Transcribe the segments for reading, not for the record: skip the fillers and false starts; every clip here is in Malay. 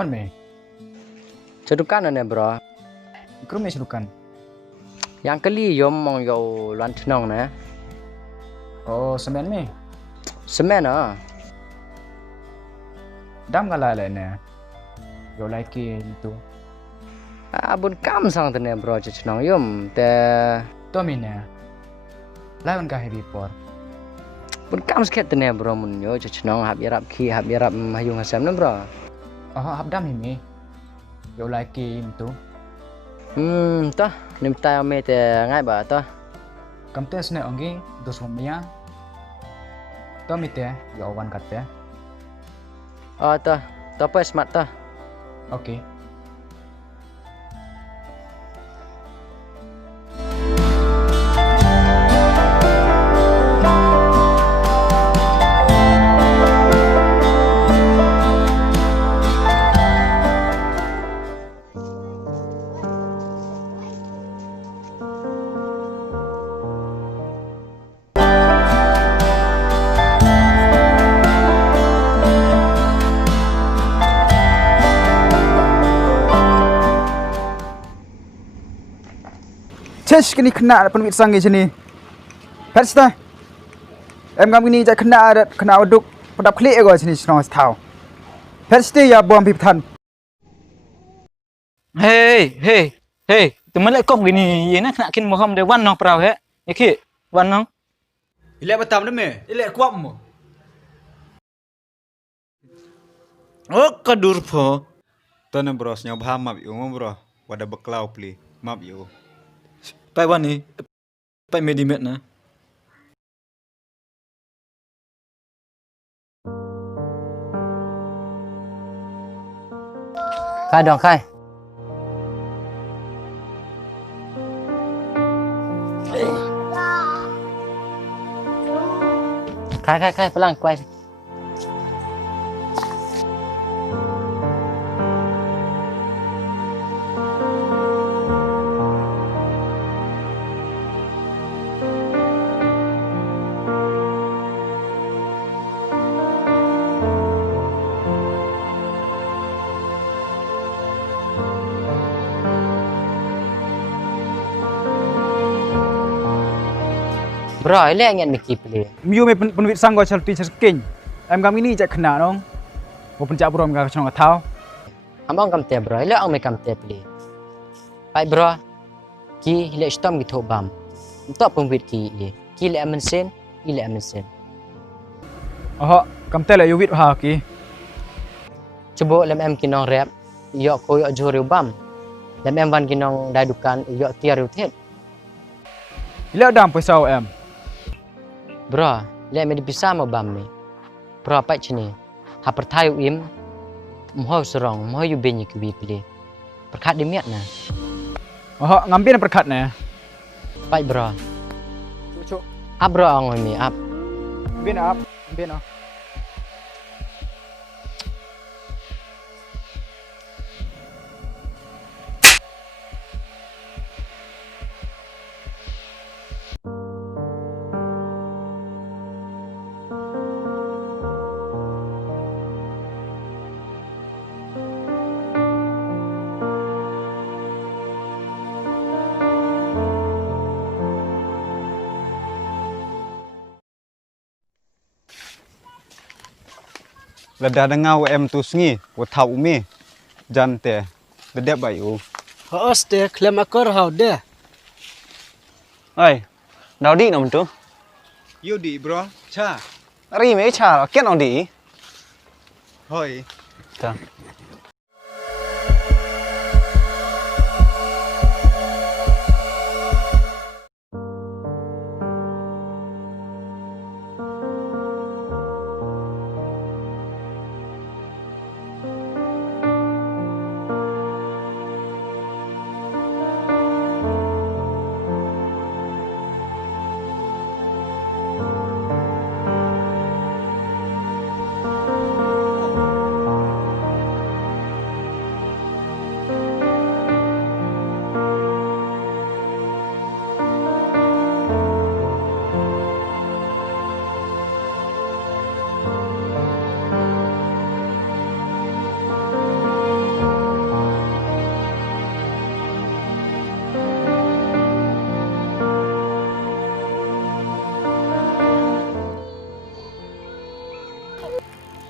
Yawan me. Cedukan ane bro. Ikrum me cedukan. Yang kali yom mong yo luan tenong na. Oh, semen me. Semen ah. Dam kala le ne. Yo like itu. Abun kam sang tene bro tenong yom te To me ne. Lawan ka heavy por. bun kam sket tene bro mun yo tenong hab yarap ki hab yarap hayung hasam na bro. Oh, habdam me. Yo like itu. Toh nim ta me te ngai ba toh. Kam te sne ongi dos mumia. To me te yo wan katte. Toh apa smart toh. Okay. Chesh kini kena penwit sang sini. Pesta. Em ngam kini jak kena uduk pedap klik go sini senong tahu. Pesta ya bom piptan. Hey, teman lek kong gini, ye nak kin moham de wan nong prau he. Iki, wan nong. Ilek batam de me, ilek kuap mo. Oh, kadur po. Tana bros nyaw baham map yu mo bro. Wada beklau pli map yu. Pai wan ni. Pai medimet na. Khai dong khai. Khai pelan kuai. Bro, ile ngan miki pli. Miu me penwit sang go chalti chasking. Em ngam kini jak kena nong. Bo pencak brom ga senong tahu. Ambang kam te bro, ile ang me kam te pli. Pai bro. Ki ile stom ki thobam. Untuk pengwit ki ye. Ki ile amen sen. Oh, kam tele yu wit ha ki. Coba lem em kinong rap. Yok ko yok jori bam. Lem em van kinong dai dukan yok tiar uthet. Ilek dam pesau em. Bro, le me dipisah mo bam ni. Bro pai chini. Ha perthayu im. Mho serong, mho yu benyi ki wi pli. Perkhat di miat na. Oh, ngambil perkat ne. Pai bro. Cuk. Ap bro angoi mi ap. Bin up, bin up. Lada dengau em tu sngi wo thau mi. Jan te. Dedep ba yu. Hoos de klem akor hau de. Ơi, đào đi nào mình chú. Yu di bro. Cha. Ri mấy chả kết nào đi. Hoi. Chà.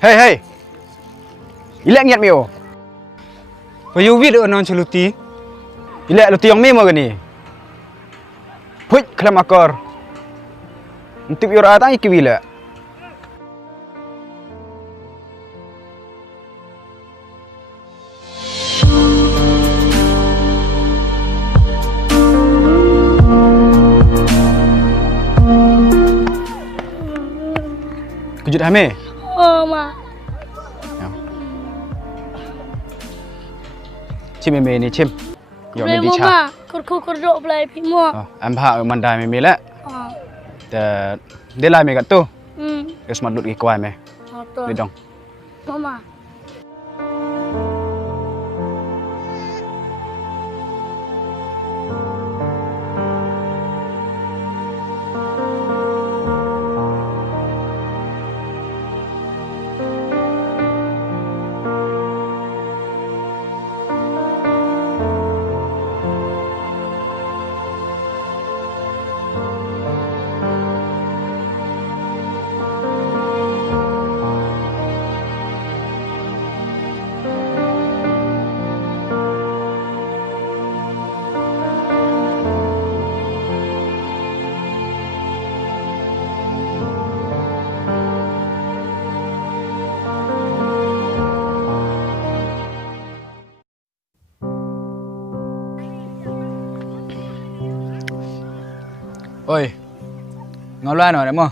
Hei hei. Ilek ngiat mio. Payu wit non celuti. Ilek lu tiang mi mo gani. Puj kelam akor. Untuk yor atang ikibila. Kejut hame. Oh, ma. Chim mê ni chim. Yo mi Play di mo cha. ma. Kur play pi mo. Am pha man dai mi la. Ah. Te de lai mi kat tu. Hmm. Kes mat lut ki kwai me. Oh, to. Di dong. Mama. Oi. Ngau lai no mo.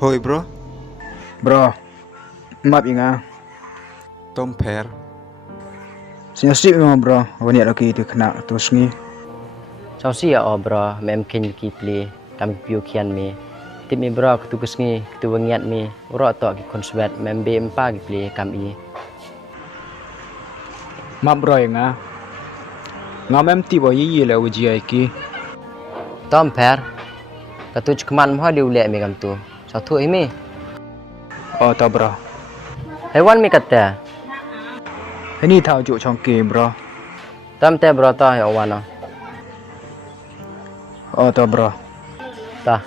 Hoi bro, Bro. Map inga. Tom Per. Sing sip mo bro. Wani lagi tu kena terus ni. Chau si ya bro, mem ken ki play kam piu kian mi. Tim mi bro ketu kesngi, ketu wengiat mi. Uro to ki konswet mem be empa ki play kam i. Map bro inga. Ngau mem ti bo yi le uji ai ki. Tom per. Ketu cekman mo di ulek mi kam tu. Chau tu mi. Oh ta bro. Hewan mi kata. Ini tau juk chong ke bro. Tam te bro to ya wana. Oh ta bro. Ta.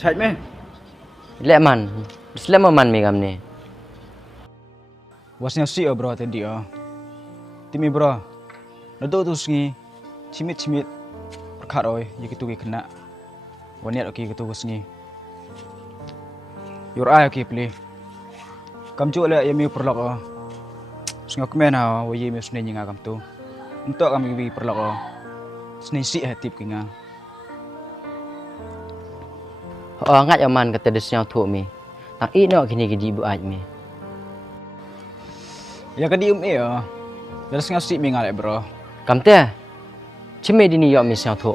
Chat me. Lek man. Selama man mi kam ni. Wasnya si bro tadi Timi bro. Nado tu sengi. Cimit perkat oi, ye kitu ki kena. Waniat ki kitu sengi. Your eye ki pli. Kam ju le ye mi perlok Senga kemen ha wo ye mi sne nyinga kam tu. Untuk kami wi perlok Sne si hatip kinga. Oh ngat yaman kata desnya tu mi. Tak ino kini gidi bu aj mi. Ya kadi Dari senga si mi ngalek bro. Kam te. Cime di ni yo mi sia tu.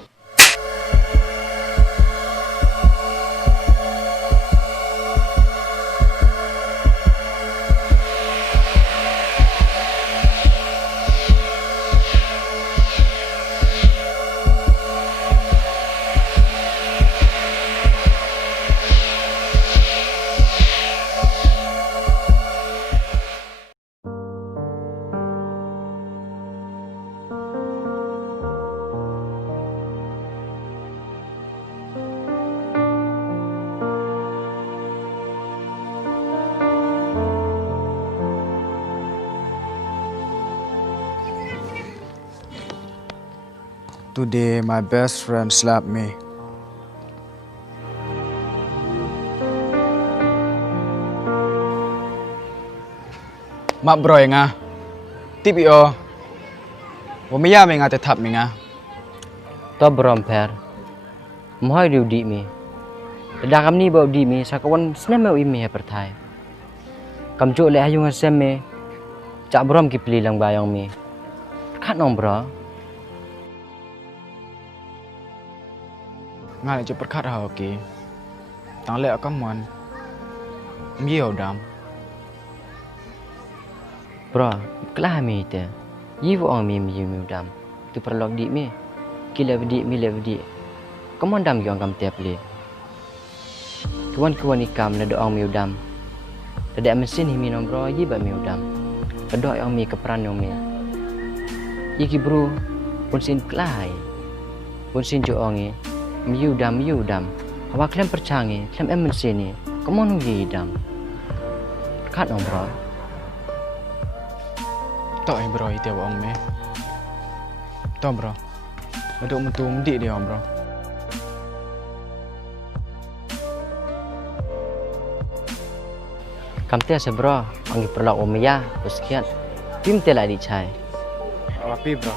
Today, my best friend slapped me. Mak bro yang ah, tip yo. 我ไม่ยากเองอ่ะแต่ทับเองอ่ะ To brom per. Mohoi diu di mi. Dah kam ni bau di mi sakawan snem me imi he perthai. Kam cu le hayung sem me. Cak brom ki pli lang bayong mi. Khat nong bro. งานจะประคัดหาโอเคตอนแรกก็มันเยี่ยวด Bro, kelah mi te. Yi vo ong mi mi dam. Tu perlok di mi. Kila bedi mi le bedi. Kamu dam yang kam tiap le. Kuan ikam le do ong mi dam. Ada mesin himi nom bro yi ba mi dam. Kedo ong mi keperan ong mi. Yi ki bro pun sin kelai. Pun sin jo ong mi dam. Hawa klem percangi, klem em mesin ni. Kamu nu yi dam. Kat ong bro. ต่อไอ้บรอยเตียวองเมต่อบรอมาดูมันตูมดีเดียวบรอ Kam tia sebro anggi perlok omya peskiat tim tela di chai. Api bro.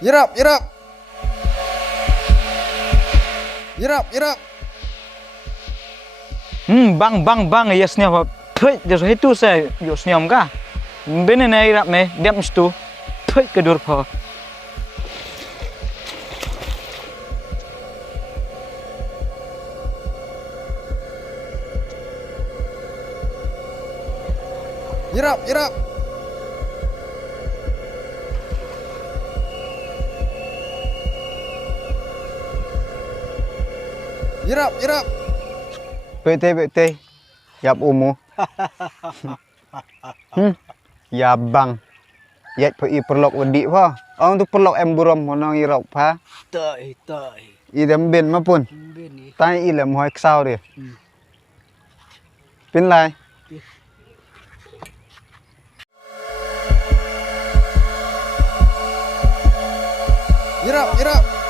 Yerap. Bang, ya sniam. Thoi, jadi itu saya yo sniam ka. Bene na irap me, diam stu. Thoi kedur pho. Yerap. Bete. Yap umu. Ya bang. Yat poi perlok wedi pho. Ong tu perlok em burom monong irok pha. Tai. I dem ben ma pun. Ben ni. Tai i lem hoi ksao dia. Pin lai. Yerap.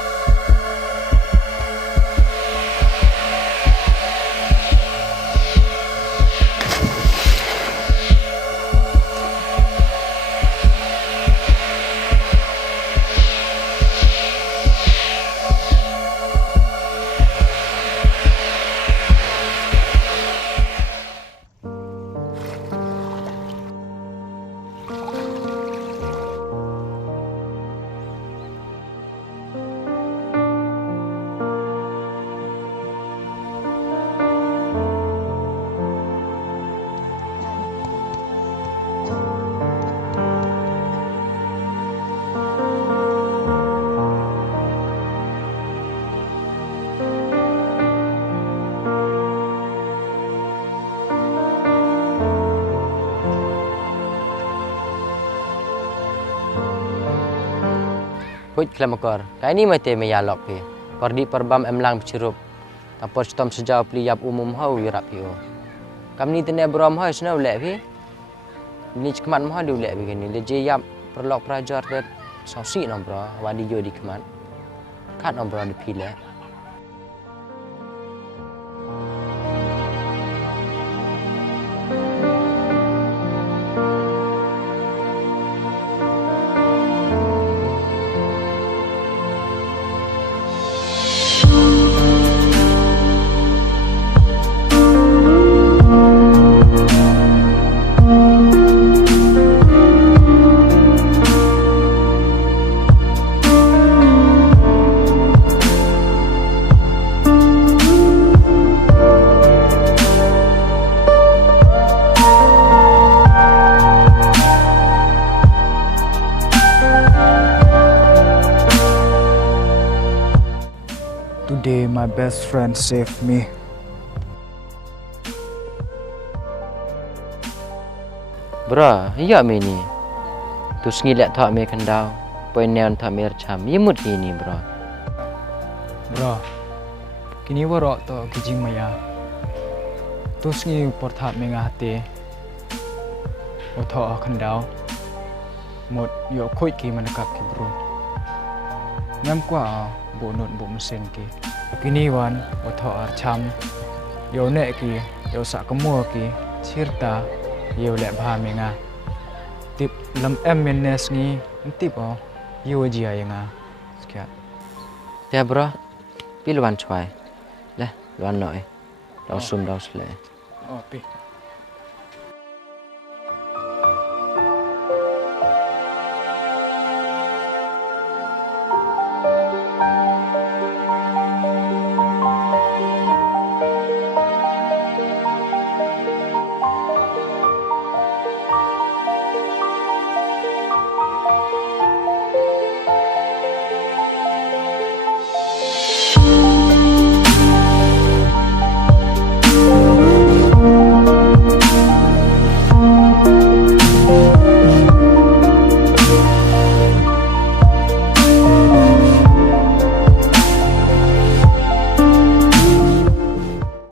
Puj klamakor. Kai ni mate me ya lok pi. Pardi perbam em lang cirup. Tapos tom sejauh pli yap umum hau yurap yo. Kam ni tene brom hau snow lek pi. Ni ckemat mah du lek begini. Leje yap perlok prajar det sosi nom bro. Wadi jo di kemat. Kat nom bro di pile. my best friend saved me. Bro, iya me ni. Tu sengi lek thak me kendau. Poin neon thak me rcham. Yimut ni bro. Bro, kini warok to kijing maya. Tus ngi porthap menga hati. Otho khandao. Một yo khoi ki manakap ki bro. Ngam kwa bo not bo mesin ki. Kini wan otho archam. Yo ne ki yo sa kemo ki sirta yo le bha menga. Tip lam MNS ni tip o yo jia yanga. Sekian. Ya bro. Pi luan chwai. Leh, luan noi. Dau sum dau sle. Oh, pi.